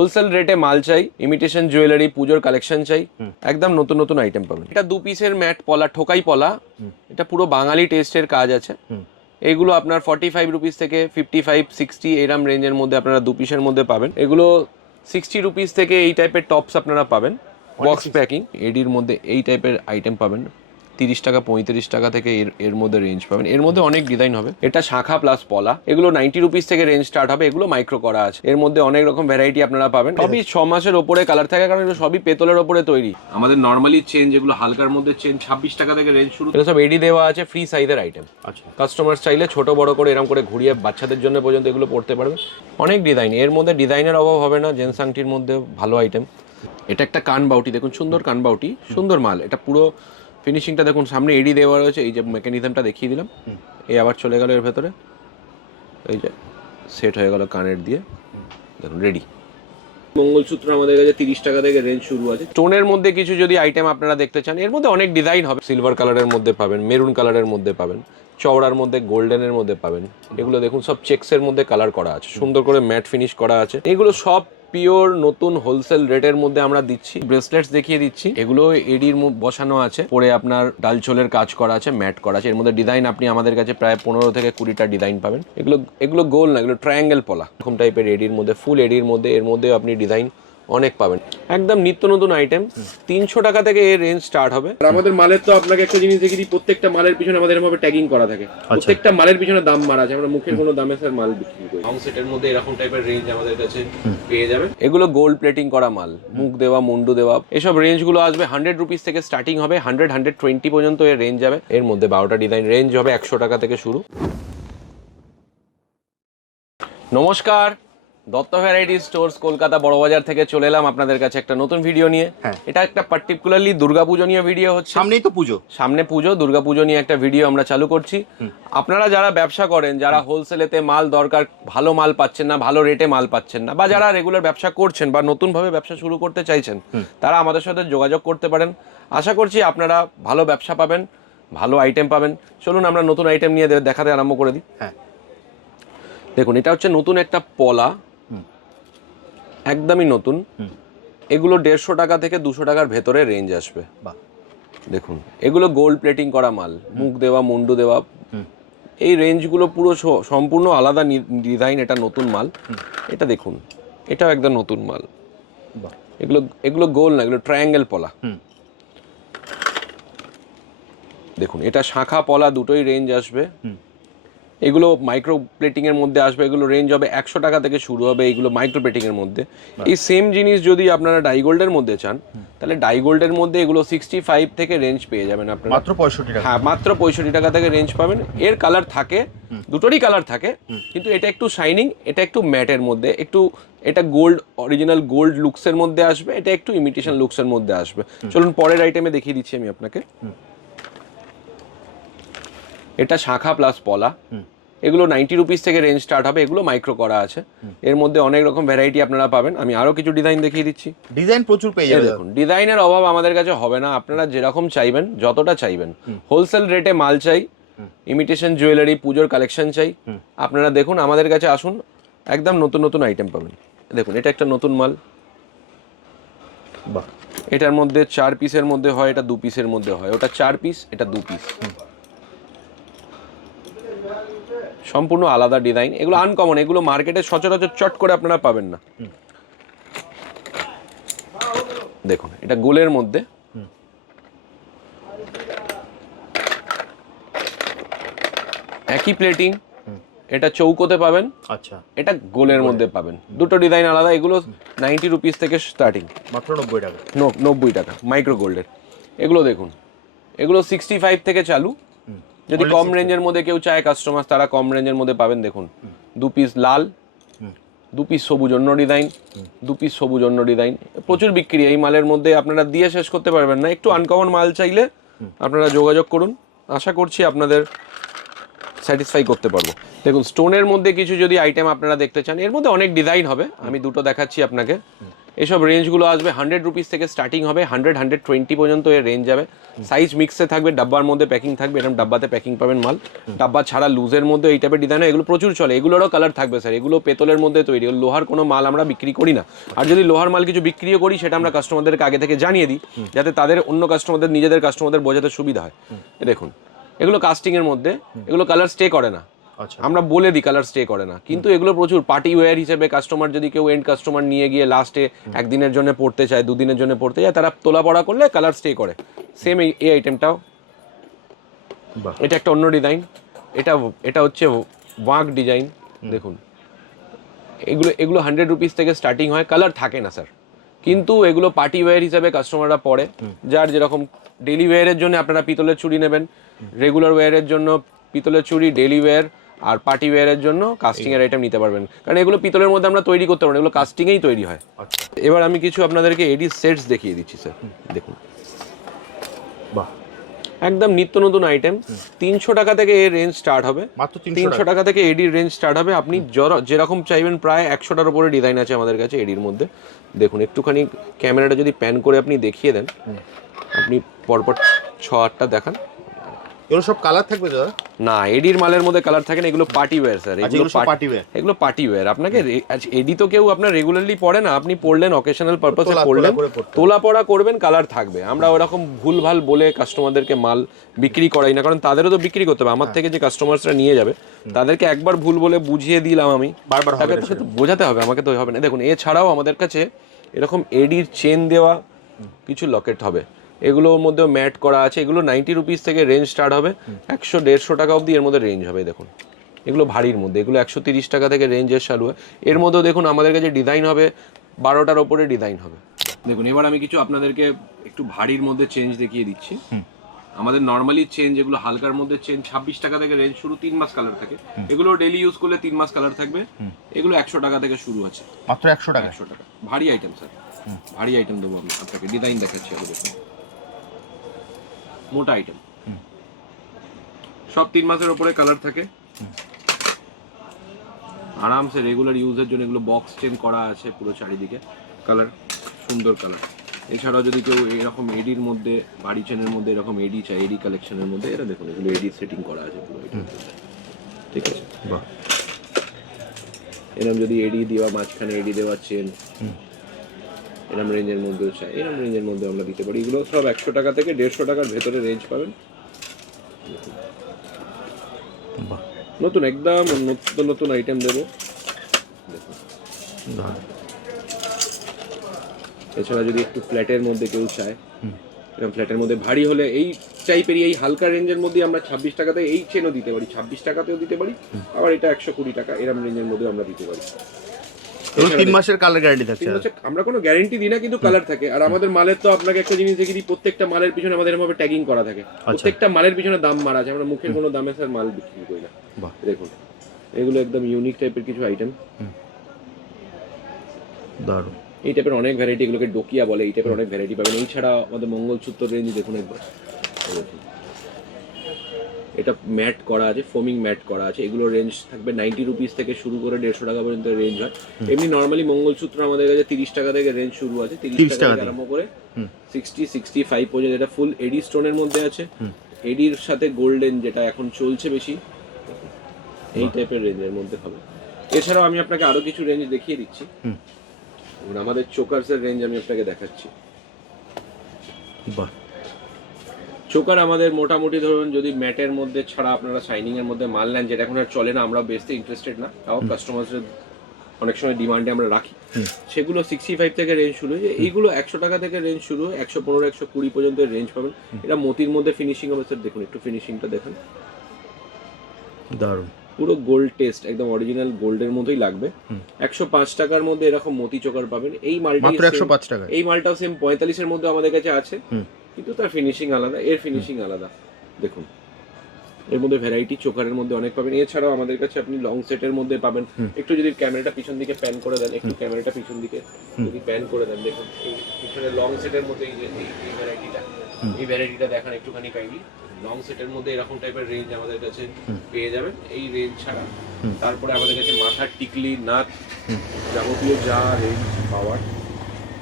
Wholesale রেটে মাল চাই, ইমিটেশন জুয়েলারি, পুজোর কালেকশন চাই, একদম নতুন নতুন আইটেম পাবেন। এটা 2 পিসের ম্যাট পলা, ঠোকাই পলা, এটা পুরো বাঙালি টেস্টের কাজ আছে। এগুলো আপনার 45 রুপিস থেকে 55-60 এরম রেঞ্জের মধ্যে আপনারা 2 পিসের মধ্যে পাবেন। এগুলো 60 রুপিস থেকে এই টাইপের টপস আপনারা পাবেন, বক্স প্যাকিং। এডির মধ্যে এই টাইপের আইটেম পাবেন 30 টাকা 35 টাকা থেকে এর মধ্যে রেঞ্জ পাবেন। এর মধ্যে অনেক ডিজাইন হবে। এটা শাখা প্লাস পলা, এগুলো 90 রুপিস থেকে রেঞ্জ স্টার্ট হবে। এগুলো মাইক্রো করা আছে, এর মধ্যে অনেক রকম ভ্যারাইটি আপনারা পাবেন। সবই 6 মাসের ওপরে কালার থাকে, কারণ এগুলো সবই পেতলের ওপরে তৈরি। আমাদের নর্মালি চেন যেগুলো হালকার মধ্যে চেন 26 টাকা থেকে রেঞ্জ শুরু। এগুলো সব এডি দেওয়া আছে, ফ্রি সাইজের আইটেম। আচ্ছা, কাস্টমার চাইলে ছোট বড় করে এরকম করে ঘুরিয়ে বাচ্চাদের জন্য পর্যন্ত এগুলো পড়তে পারবে। অনেক ডিজাইন, এর মধ্যে ডিজাইনের অভাব হবে না। জেন্টস আংটির মধ্যে ভালো আইটেম। এটা একটা কান বাউটি, দেখুন সুন্দর কান বাউটি, সুন্দর মাল। এটা পুরো ফিনিশিংটা দেখুন, সামনে এডি দেওয়া রয়েছে। এই যে মেকানিজমটা দেখিয়ে দিলাম, এই আবার চলে গেল এর ভেতরে, এই যে সেট হয়ে গেল কানের দিয়ে, দেখুন রেডি। মঙ্গলসূত্র আমাদের কাছে 30 টাকা থেকে রেঞ্জ শুরু আছে। স্টোনের মধ্যে কিছু যদি আইটেম আপনারা দেখতে চান, এর মধ্যে অনেক ডিজাইন হবে। সিলভার কালারের মধ্যে পাবেন, মেরুন কালারের মধ্যে পাবেন, চওড়ার মধ্যে গোল্ডেনের মধ্যে পাবেন। এগুলো দেখুন সব চেক্সের মধ্যে কালার করা আছে, সুন্দর করে ম্যাট ফিনিশ করা আছে। এগুলো সব পিওর নতুন হোলসেল রেটের মধ্যে আমরা দিচ্ছি। ব্রেসলেটস দেখিয়ে দিচ্ছি, এগুলো এডির বসানো আছে, পরে আপনার ডালচোলের কাজ করা আছে, ম্যাট করা আছে। এর মধ্যে ডিজাইন আপনি আমাদের কাছে প্রায় 15 থেকে 20টা ডিজাইন পাবেন। এগুলো গোল না, এগুলো ট্রায়াঙ্গেল পলা, এরকম টাইপের এডির মধ্যে, ফুল এডির মধ্যে। এর মধ্যে আপনি ডিজাইন অনেক পাবেন, একদম নিত্য নতুন আইটেম। 300 টাকা থেকে এর রেঞ্জ স্টার্ট হবে। আর আমাদের মালের তো আপনাকে একটা জিনিস দেখিয়ে দিই, প্রত্যেকটা মালের পিছনে আমাদের এরকম ট্যাগিং করা থাকে। প্রত্যেকটা মালের পিছনে দাম মারা আছে, আমরা মুখের কোনো দামে স্যার মাল বিক্রি করি। লং সেটের মধ্যে এরকম টাইপের রেঞ্জ আমাদের কাছে পেয়ে যাবেন। এগুলো গোল্ড প্লেটিং করা মাল, মুখ দেওয়া, মুন্ডু দেওয়া, এসব রেঞ্জ গুলো আসবে 100 রুপিস থেকে স্টার্টিং হবে, 100-120 পর্যন্ত এর রেঞ্জ যাবে। এর মধ্যে 12টা ডিজাইন, রেঞ্জ হবে 100 টাকা থেকে শুরু। নমস্কার, দত্ত ভ্যারাইটি স্টোর্স কলকাতা বড়বাজার থেকে চলে এলাম আপনাদের কাছে একটা নতুন ভিডিও নিয়ে। এটা একটা পার্টিকুলারলি দুর্গাপুজো নিয়ে ভিডিও হচ্ছে। সামনেই তো পুজো, সামনে পুজো, দুর্গাপুজো নিয়ে একটা ভিডিও আমরা চালু করছি। আপনারা যারা ব্যবসা করেন, যারা হোলসেলেতে মাল দরকার, ভালো মাল পাচ্ছেন না, ভালো রেটে মাল পাচ্ছেন না, বা যারা রেগুলার ব্যবসা করছেন বা নতুনভাবে ব্যবসা শুরু করতে চাইছেন, তারা আমাদের সাথে যোগাযোগ করতে পারেন। আশা করছি আপনারা ভালো ব্যবসা পাবেন, ভালো আইটেম পাবেন। চলুন আমরা নতুন আইটেম নিয়ে দেখাতে আরম্ভ করে দিই। দেখুন, এটা হচ্ছে নতুন একটা পলা, একদমই নতুন। এগুলো 150 টাকা থেকে 200 টাকার ভেতরে রেঞ্জ আসবে। দেখুন, এগুলো গোল্ড প্লেটিং করা মাল, মুখ দেওয়া, মুন্ডু দেওয়া। এই রেঞ্জগুলো পুরো সম্পূর্ণ আলাদা ডিজাইন। এটা নতুন মাল। এটা দেখুন, এটাও একদম নতুন মাল। এগুলো গোল না, এগুলো ট্রায়াঙ্গেল পলা। দেখুন, এটা শাখা পলা, দুটোই রেঞ্জ আসবে। এগুলো মাইক্রো প্লেটিং এর মধ্যে আসবে। এগুলো রেঞ্জ হবে 100 টাকা থেকে শুরু হবে, এইগুলো মাইক্রো প্লেটিং এর মধ্যে। এই সেম জিনিস যদি আপনারা ডাইগোল্ডের মধ্যে চান, তাহলে ডাইগোল্ডের মধ্যে এগুলো 65 থেকে রেঞ্জ পেয়ে যাবেন আপনারা, মাত্র 65 টাকা। হ্যাঁ, মাত্র 65 টাকা থেকে রেঞ্জ পাবেন। এর কালার থাকে, দুটোরই কালার থাকে, কিন্তু এটা একটু শাইনিং, এটা একটু ম্যাটের মধ্যে, একটু এটা গোল্ড, অরিজিনাল গোল্ড লুকসের মধ্যে আসবে, এটা একটু ইমিটেশন লুকসের মধ্যে আসবে। চলুন পরের আইটেমে দেখিয়ে দিচ্ছি আমি আপনাকে। এটা শাখা প্লাস পলা, এগুলো 90 রুপিস থেকে রেঞ্জ স্টার্ট হবে। এগুলো মাইক্রো করা আছে, এর মধ্যে অনেক রকম ভ্যারাইটি আপনারা পাবেন। আমি আরো কিছু ডিজাইন দেখিয়ে দিচ্ছি। ডিজাইন প্রচুর পেয়ে যাবেন। দেখুন, ডিজাইনের অভাব আমাদের কাছে হবে না। আপনারা যেরকম চাইবেন, যতটা চাইবেন, হোলসেল রেটে মাল চাই, ইমিটেশন জুয়েলারি, পুজোর কালেকশন চাই, আপনারা দেখুন আমাদের কাছে আসুন, একদম নতুন নতুন আইটেম পাবেন। দেখুন, এটা একটা নতুন মাল। এটার মধ্যে 4 পিসের মধ্যে হয়, এটা 2 পিসের মধ্যে হয়। ওটা 4 পিস, এটা 2 পিস, সম্পূর্ণ আলাদা ডিজাইন। এগুলো আনকমন, এগুলো মার্কেটে সচরাচর চট করে আপনারা পাবেন না। দেখুন, এটা গোলের মধ্যে, একই প্লেটিং। এটা চৌকোতে পাবেন, আচ্ছা, এটা গোলের মধ্যে পাবেন। দুটো ডিজাইন আলাদা। এগুলো 90 রুপিস থেকে স্টার্টিং, মাত্র 90 টাকা। 90 টাকা মাইক্রো গোল্ডের। এগুলো দেখুন, এগুলো 65 থেকে চালু। যদি কম রেঞ্জের মধ্যে কেউ চায় কাস্টমার, তারা কম রেঞ্জের মধ্যে পাবেন। দেখুন, 2 পিস লাল, 2 পিস সবুজ, অন্য ডিজাইন, 2 পিস সবুজ, অন্য ডিজাইন। প্রচুর বিক্রি এই মালের মধ্যে, আপনারা দিয়ে শেষ করতে পারবেন না। একটু আনকমন মাল চাইলে আপনারা যোগাযোগ করুন, আশা করছি আপনাদের স্যাটিসফাই করতে পারবো। দেখুন, স্টোনের মধ্যে কিছু যদি আইটেম আপনারা দেখতে চান, এর মধ্যে অনেক ডিজাইন হবে। আমি দুটো দেখাচ্ছি আপনাকে। এসব রেঞ্জগুলো আসবে 100 রুপিস থেকে স্টার্টিং হবে, 100-120 পর্যন্ত এর রেঞ্জ যাবে। সাইজ মিক্সে থাকবে, ডাব্বার মধ্যে প্যাকিং থাকবে, এরকম ডাব্বাতে প্যাকিং পাবেন মাল। ডাব্বা ছাড়া লুজের মধ্যে এই টাইপের ডিজাইন, এগুলো প্রচুর চলে। এগুলোরও কালার থাকবে স্যার, এগুলো পেতলের মধ্যে তৈরি, লোহার কোনো মাল আমরা বিক্রি করি না। আর যদি লোহার মাল কিছু বিক্রিও করি সেটা আমরা কাস্টমারদেরকে আগে থেকে জানিয়ে দিই, যাতে তাদের অন্য কাস্টমারদের, নিজেদের কাস্টমারদের বোঝাতে সুবিধা হয়। দেখুন এগুলো কাস্টিং এর মধ্যে, এগুলো কালার স্টে করে না, আচ্ছা আমরা বলে দিই কালার স্টে করে না, কিন্তু এগুলো প্রচুর পার্টি ওয়্যার হিসেবে কাস্টমার, যদি কেউ এন্ড কাস্টমার নিয়ে গিয়ে লাস্টে একদিনের জন্য পড়তে চায়, দুদিনের জন্য পড়তে চায়, তারা তোলা পড়া করলে কালার স্টে করে। সেম এই আইটেমটাও, বাহ এটা একটা অন্য ডিজাইন, এটা হচ্ছে ওয়াক ডিজাইন। দেখুন এগুলো 100 রুপিস থেকে স্টার্টিং হয়, কালার থাকে না স্যার, কিন্তু এগুলো পার্টি ওয়্যার হিসাবে কাস্টমাররা পরে, যার যেরকম ডেলি ওয়্যারের জন্য আপনারা পিতলের চুড়ি নেবেন, রেগুলার ওয়্যারের জন্য পিতলের চুড়ি, ডেলি ওয়্যার আর পার্টি ওয়্যারের জন্য কাস্টিং এর আইটেম নিতে পারবেন, কারণ এগুলো পিতলের মধ্যে আমরা তৈরি করতে পারবো, এগুলো কাস্টিংয়েই তৈরি হয়। আচ্ছা এবার আমি কিছু আপনাদেরকে এডি সেটস দেখিয়ে দিচ্ছি স্যার। দেখুন বাহ একদম নিত্য নতুন আইটেম, 300 টাকা থেকে এর রেঞ্জ স্টার্ট হবে, মাত্র 300 টাকা থেকে এডির রেঞ্জ স্টার্ট হবে। আপনি যেরকম চাইবেন, প্রায় 100টার উপরে ডিজাইন আছে আমাদের কাছে এডির মধ্যে। দেখুন একটুখানি ক্যামেরাটা যদি প্যান করে আপনি দেখিয়ে দেন, আপনি পরপর 6-8টা দেখান। এগুলো সব কালার থাকবে দাদা? না, এডির মালের মধ্যে কালার থাকে না, এগুলো পার্টি ওয়্যার স্যার, এগুলো সব পার্টি ওয়্যার। এগুলো পার্টি ওয়্যার। আপনাকে এডি তো কেউ আপনার রেগুলারলি পড়ে না, আপনি পড়লেন অকেশনাল পারপাসে পড়লেন, তোলা পড়া করবেন, কালার থাকবে। আমরা ওরকম ভুলভাল বলে কাস্টমারদেরকে মাল বিক্রি করাই না, কারণ তাদেরও তো বিক্রি করতে হবে। আমার থেকে যে কাস্টমারসরা নিয়ে যাবে তাদেরকে একবার ভুল বলে বুঝিয়ে দিলাম আমি, বারবার তাকে তো বোঝাতে হবে, আমাকে তো হবে না। দেখুন এছাড়াও আমাদের কাছে এরকম এডির চেন দেওয়া কিছু লকেট হবে, এগুলোর মধ্যেও ম্যাট করা আছে। এগুলো 90 রুপিস থেকে রেঞ্জ স্টার্ট হবে, 100-150 টাকা অবধি এর মধ্যে রেঞ্জ হবে। দেখুন এগুলো ভারীর মধ্যে, এগুলো 130 টাকা থেকে রেঞ্জের চালু হয়। এর মধ্যেও দেখুন আমাদের কাছে ডিজাইন হবে 12টার ওপরে ডিজাইন হবে। দেখুন এবার আমি কিছু আপনাদেরকে একটু ভারীর মধ্যে চেঞ্জ দেখিয়ে দিচ্ছি। আমাদের নর্মালি চেঞ্জ, এগুলো হালকার মধ্যে চেঞ্জ 26 টাকা থেকে রেঞ্জ শুরু, 3 মাস কালার থাকে। এগুলো ডেলি ইউজ করলে 3 মাস কালার থাকবে। এগুলো 100 টাকা থেকে শুরু আছে, মাত্র 100 টাকা। 100 টাকা ভারী আইটেম স্যার, ভারী আইটেম দেবো আমি আপনাকে। ডিজাইন দেখাচ্ছি আরো, দেখুন মোটা আইটেম, সব 3 মাসের উপরে কালার থাকে, আরামসে রেগুলার ইউজের জন্য। এগুলো বক্স চেন করা আছে পুরো চারিদিকে, কালার সুন্দর কালার। এছাড়াও যদি কেউ এরকম এডির মধ্যে, বাড়ি চেনের মধ্যে এরকম এডি চাই, এডি কালেকশনের মধ্যে, এটা দেখুন এগুলো এডি সেটিং করা আছে পুরো এটার মধ্যে। ঠিক আছে, বাহ এরকম যদি এডি দেওয়া, মাঝখানে এডি দেওয়া চেন, এরকম রেঞ্জের মধ্যেও চাই, এরকম রেঞ্জের মধ্যে আমরা দিতে পারি। এগুলো সব 100 টাকা থেকে 150 টাকার ভেতরে রেঞ্জ পাবেন। বাহ নতুন একদম নতুন নতুন আইটেম দেবো। এছাড়া যদি একটু ফ্ল্যাটের মধ্যে কেউ চায়, এরকম ফ্ল্যাটের মধ্যে ভারী হলে এই টাইপের, এই হালকা রেঞ্জের মধ্যে আমরা 26 টাকাতে এই চেনও দিতে পারি, 26 টাকাতেও দিতে পারি, আবার এটা 120 টাকা এরকম রেঞ্জের মধ্যে আমরা দিতে পারি। 3 মাসের কালার গ্যারান্টি থাকছে? আমরা কোনো গ্যারান্টি দিই না, কিন্তু কালার থাকে। আর আমাদের মালের তো আপনাকে একটা জিনিস দেখিয়ে দিই, প্রত্যেকটা মালের পিছনে আমাদের এভাবে ট্যাগিং করা থাকে, প্রত্যেকটা মালের পিছনে দাম মারা আছে। আমরা মুখের কোনো দামে স্যার মাল বিক্রি করি না। দেখুন এগুলো একদম ইউনিক টাইপের কিছু আইটেম, দারুণ। এই টাইপের অনেক ভ্যারাইটি, এগুলোকে ডোকিয়া বলে, এই টাইপের অনেক ভ্যারাইটি পাবেন। এই ছাড়া আমাদের মঙ্গলসূত্র রেঞ্জ দেখুন একবার, এটা ম্যাট করা আছে, ফোমিং ম্যাট করা আছে। এগুলো রেঞ্জ থাকবে 90 রুপিস থেকে শুরু করে 150 টাকা পর্যন্ত রেঞ্জ হয়। এমনি নর্মালি মঙ্গলসূত্র আমাদের কাছে 30 টাকা থেকে রেঞ্জ শুরু আছে, 30 টাকা থেকে আরম্ভ করে 60-65 পর্যন্ত। এটা ফুল এডি স্টোনের মধ্যে আছে, এডির সাথে গোল্ডেন যেটা এখন চলছে বেশি, এই টাইপের রেঞ্জের মধ্যে হবে। এছাড়াও আমি আপনাকে আরো কিছু রেঞ্জ দেখিয়ে দিচ্ছি। আমাদের চোকারসের রেঞ্জ আমি আপনাকে দেখাচ্ছি। বাহ চোকার আমাদের মোটামুটি ধরুন, যদি ম্যাটের মধ্যে ছাড়া আপনারা শাইনিং এর মধ্যে মাল নেন, যেটা এখন আর চলে না, আমরা বেচতে ইন্টারেস্টেড না, তাও কাস্টমারদের অনেক সময় ডিমান্ডে আমরা রাখি, সেগুলো 65 থেকে রেঞ্জ শুরু হয়। এইগুলো 100 টাকা থেকে রেঞ্জ শুরু হয়, 115-120 পর্যন্ত রেঞ্জ পাবেন। এটা মতির মধ্যে ফিনিশিং হবে স্যার, দেখুন একটু ফিনিশিংটা দেখুন, দারুণ, পুরো গোল্ড টেস্ট, একদম অরিজিনাল গোল্ডের মতোই লাগবে। 105 টাকার মধ্যে এরকম মতি চোকার পাবেন। এই মালটা মাত্র 105 টাকা। এই মালটাও সেম 45 এর মধ্যে আমাদের কাছে আছে, কিন্তু তার ফিনিশিং আলাদা, এর ফিনিশিং আলাদা। দেখুন এর মধ্যে ভ্যারাইটি চোকারের মধ্যে অনেক পাবেন। এছাড়াও আমাদের কাছে আপনি লং সেটের মধ্যে পাবেন। একটু যদি ক্যামেরাটা পিছন দিকে প্যান করে দেন, একটু ক্যামেরাটা পিছন দিকে যদি প্যান করে দেন, দেখুন এই পিছনে লং সেটের মধ্যে এই ভ্যারাইটিটা দেখান একটুখানি কাইন্ডলি। লং সেটের মধ্যে এরকম টাইপের রেঞ্জ আমাদের কাছে পেয়ে যাবেন। এই রেঞ্জ ছাড়া তারপরে আমাদের কাছে মাথার টিকলি, নাথ, যাবতীয় যা রেঞ্জ পাওয়ার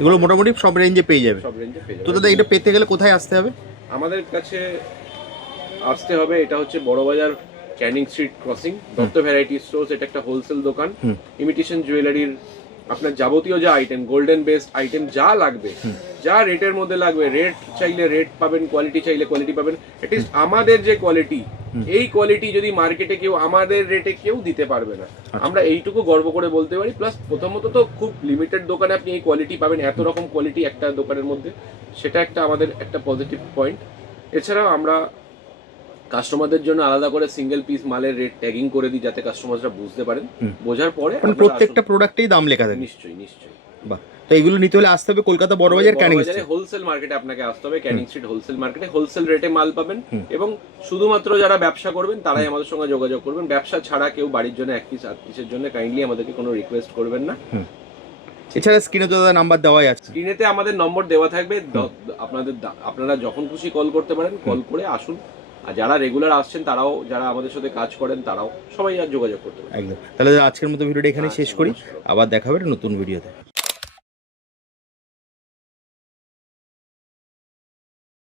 এগুলো মোটামুটি সব রেঞ্জে পেয়ে যাবে। সব রেঞ্জে পেয়ে তো যাবেন। দাদা এটা পেতে গেলে কোথায় আসতে হবে? আমাদের কাছে আসতে হবে, এটা হচ্ছে Barabazar Canning Street crossing, Dutta variety stores. এটা একটা হোলসেল দোকান। ইমিটেশন জুয়েলারির আপনার যাবতীয় যা আইটেম, গোল্ডেন বেসড আইটেম যা লাগবে, যা রেটের মধ্যে লাগবে, রেট চাইলে রেট পাবেন, কোয়ালিটি চাইলে কোয়ালিটি পাবেন। এটলিস্ট আমাদের যে কোয়ালিটি, এই কোয়ালিটি যদি মার্কেটে কেউ আমাদের রেটে কেউ দিতে পারবে না। আমরা এইটুকু গর্ব করে বলতে পারি। প্লাস প্রথমত তো খুব লিমিটেড দোকানে আপনি এই কোয়ালিটি পাবেন, এত রকম কোয়ালিটি একটা দোকানের মধ্যে, সেটা একটা আমাদের একটা পজিটিভ পয়েন্ট। এছাড়াও আমরা কাস্টমারদের জন্য আলাদা করে সিঙ্গেল পিস মালের রেট ট্যাগিং করে দিই, যাতে কাস্টমাররা বুঝতে পারেন। বোঝার পরে মানে প্রত্যেকটা প্রোডাক্টেই দাম লেখা থাকে? নিশ্চয়ই নিশ্চয়ই। বাহ। তো এগুলো নিতে হলে আসতে হবে Kolkata Burrabazar Canning street. Wholesale মার্কেটে আপনাকে আসতে হবে, ক্যানিং স্ট্রিট হোলসেল মার্কেটে হোলসেল রেটে মাল পাবেন। এবং শুধুমাত্র যারা ব্যবসা করবেন তারাই আমাদের সঙ্গে যোগাযোগ করবেন। ব্যবসা ছাড়া কেউ বাড়ির জন্য এক পিস 8 পিসের জন্য কাইন্ডলি আমাদেরকে কোনো রিকোয়েস্ট করবেন না। এছাড়া স্ক্রিনে তো দাদা নাম্বার দেওয়াই আছে। স্ক্রিনেতে আমাদের নম্বর দেওয়া থাকবে, আপনারা যখন খুশি কল করতে পারেন, কল করে আসুন। আর যারা রেগুলার আসছেন তারাও, যারা আমাদের সাথে কাজ করেন তারাও সবাই আর যোগাযোগ করতে পারেন। একদম। তাহলে দাদা আজকের মতো ভিডিওটা এখানে শেষ করি, আবার দেখা হবে একটা নতুন ভিডিওতে।